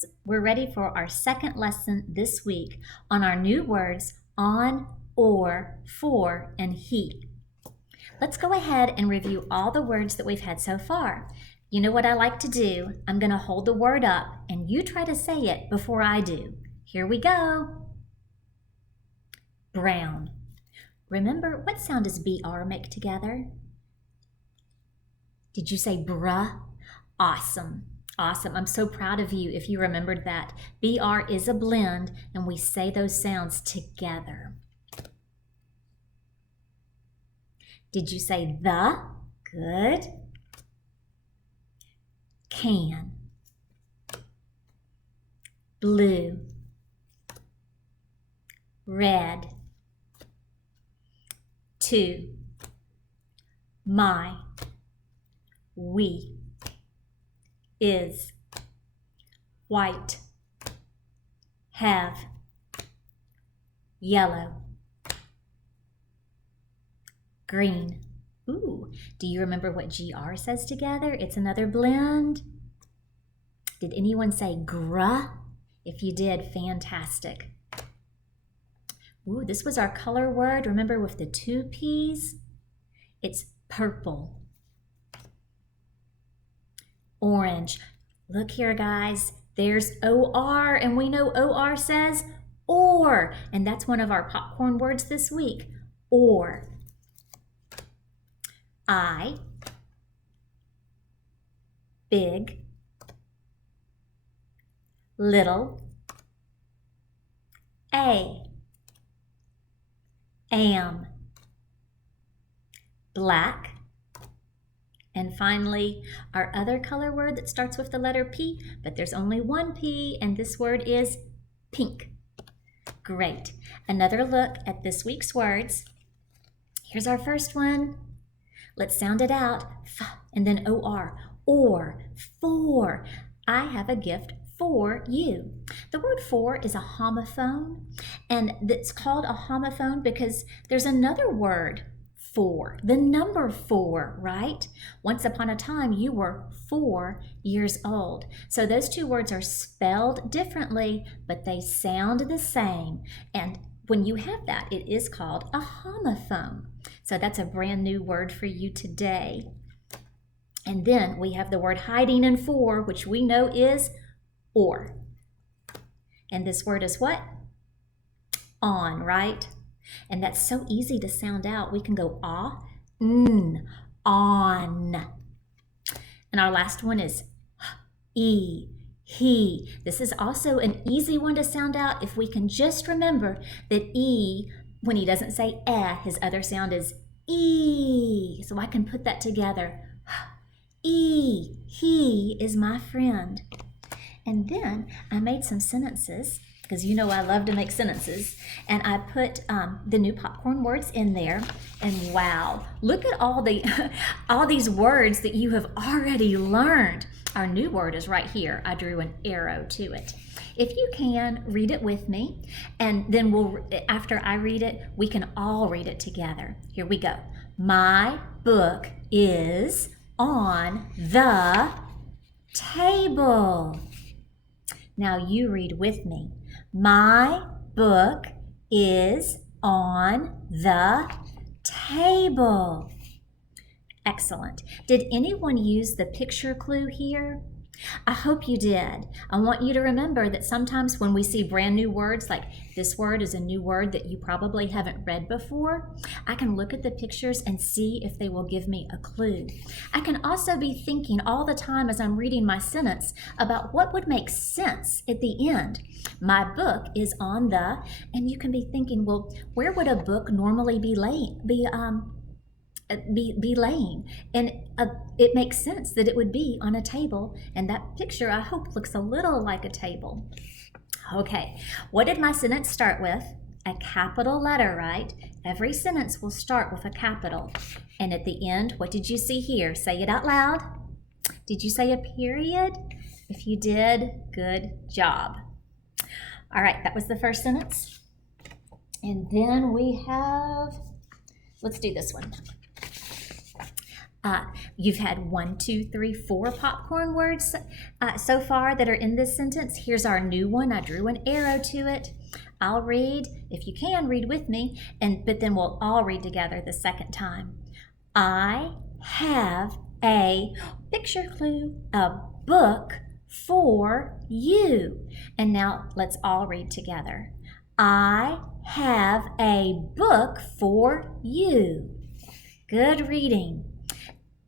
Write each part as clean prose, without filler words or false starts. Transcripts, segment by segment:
friends, we're ready for our second lesson this week on our new words on, or, for, and he. Let's go ahead and review all the words that we've had so far. You know what I like to do? I'm going to hold the word up and you try to say it before I do. Here we go. Brown. Remember, what sound does BR make together? Did you say bruh? Awesome. Awesome. I'm so proud of you if you remembered that. BR is a blend and we say those sounds together. Did you say the? Good. Can. Blue. Red. To. My. We. Is. White. Have. Yellow. Green. Ooh, do you remember what GR says together? It's another blend. Did anyone say gruh? If you did, fantastic. Ooh, this was our color word. Remember with the two P's? It's purple. Orange. Look here, guys. There's OR, and we know OR says or, and that's one of our popcorn words this week, or. I, big, little, a, am, black, and finally our other color word that starts with the letter P, but there's only one P, and this word is pink. Great. Another look at this week's words. Here's our first one. Let's sound it out, f, and then or, for. I have a gift for you. The word for is a homophone, and it's called a homophone because there's another word for, the number 4, right? Once upon a time, you were 4 years old. So those two words are spelled differently, but they sound the same. And when you have that, it is called a homophone. So that's a brand new word for you today. And then we have the word hiding in for, which we know is or. And this word is what? On, right? And that's so easy to sound out. We can go ah, on. And our last one is he. This is also an easy one to sound out if we can just remember that E, when he doesn't say eh, his other sound is E. So I can put that together. E, he is my friend. And then I made some sentences, because you know I love to make sentences, and I put the new popcorn words in there, and wow, look at all these words that you have already learned. Our new word is right here. I drew an arrow to it. If you can, read it with me, and then after I read it, we can all read it together. Here we go. My book is on the table. Now you read with me. My book is on the table. Excellent. Did anyone use the picture clue here? I hope you did. I want you to remember that sometimes when we see brand new words, like this word is a new word that you probably haven't read before, I can look at the pictures and see if they will give me a clue. I can also be thinking all the time as I'm reading my sentence about what would make sense at the end. My book is on the, and you can be thinking, well, where would a book normally be laying? And it makes sense that it would be on a table, and that picture I hope looks a little like a table. Okay, what did my sentence start with? A capital letter, right? Every sentence will start with a capital, and at the end, what did you see here? Say it out loud. Did you say a period? If you did, good job. All right, that was the first sentence, and then we have, let's do this one. You've had 1, 2, 3, 4 popcorn words so far that are in this sentence. Here's our new one. I drew an arrow to it. I'll read. If you can, read with me, but then we'll all read together the second time. I have a picture clue, a book for you. And now let's all read together. I have a book for you. Good reading.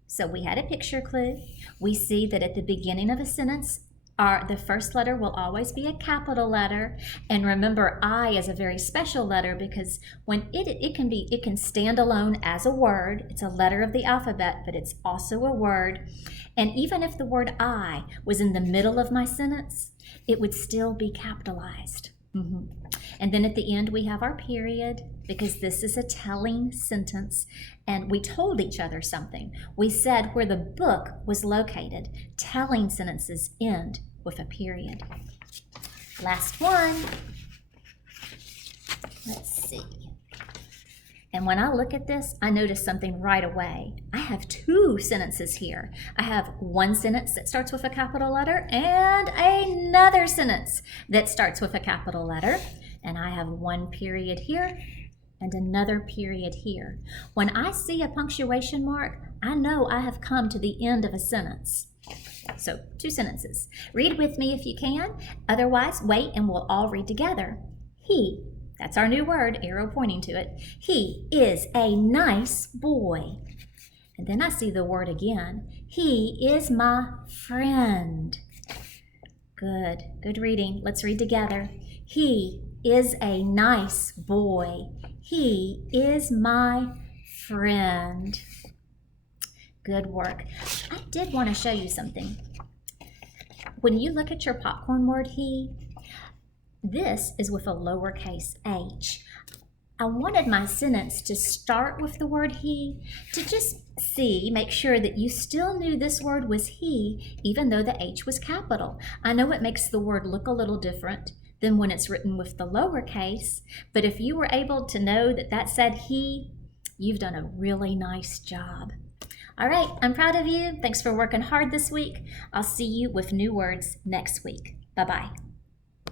So we had a picture clue. We see that at the beginning of a sentence, the first letter will always be a capital letter. And remember, I is a very special letter because when it can stand alone as a word. It's a letter of the alphabet, but it's also a word. And even if the word I was in the middle of my sentence, it would still be capitalized. And then at the end we have our period, because this is a telling sentence and we told each other something. We said where the book was located. Telling sentences end with a period. Last one. Let's see. And when I look at this, I notice something right away. I have 2 sentences here. I have one sentence that starts with a capital letter and another sentence that starts with a capital letter. And I have one period here and another period here. When I see a punctuation mark, I know I have come to the end of a sentence. So 2 sentences. Read with me if you can. Otherwise, wait and we'll all read together. He, that's our new word, arrow pointing to it. He is a nice boy. And then I see the word again. He is my friend. Good, good reading. Let's read together. He is a nice boy. He is my friend. Good work. I did want to show you something. When you look at your popcorn word, he, this is with a lowercase h. I wanted my sentence to start with the word he, to just make sure that you still knew this word was he, even though the h was capital. I know it makes the word look a little different than when it's written with the lowercase, but if you were able to know that that said he, you've done a really nice job. All right, I'm proud of you. Thanks for working hard this week. I'll see you with new words next week. Bye-bye.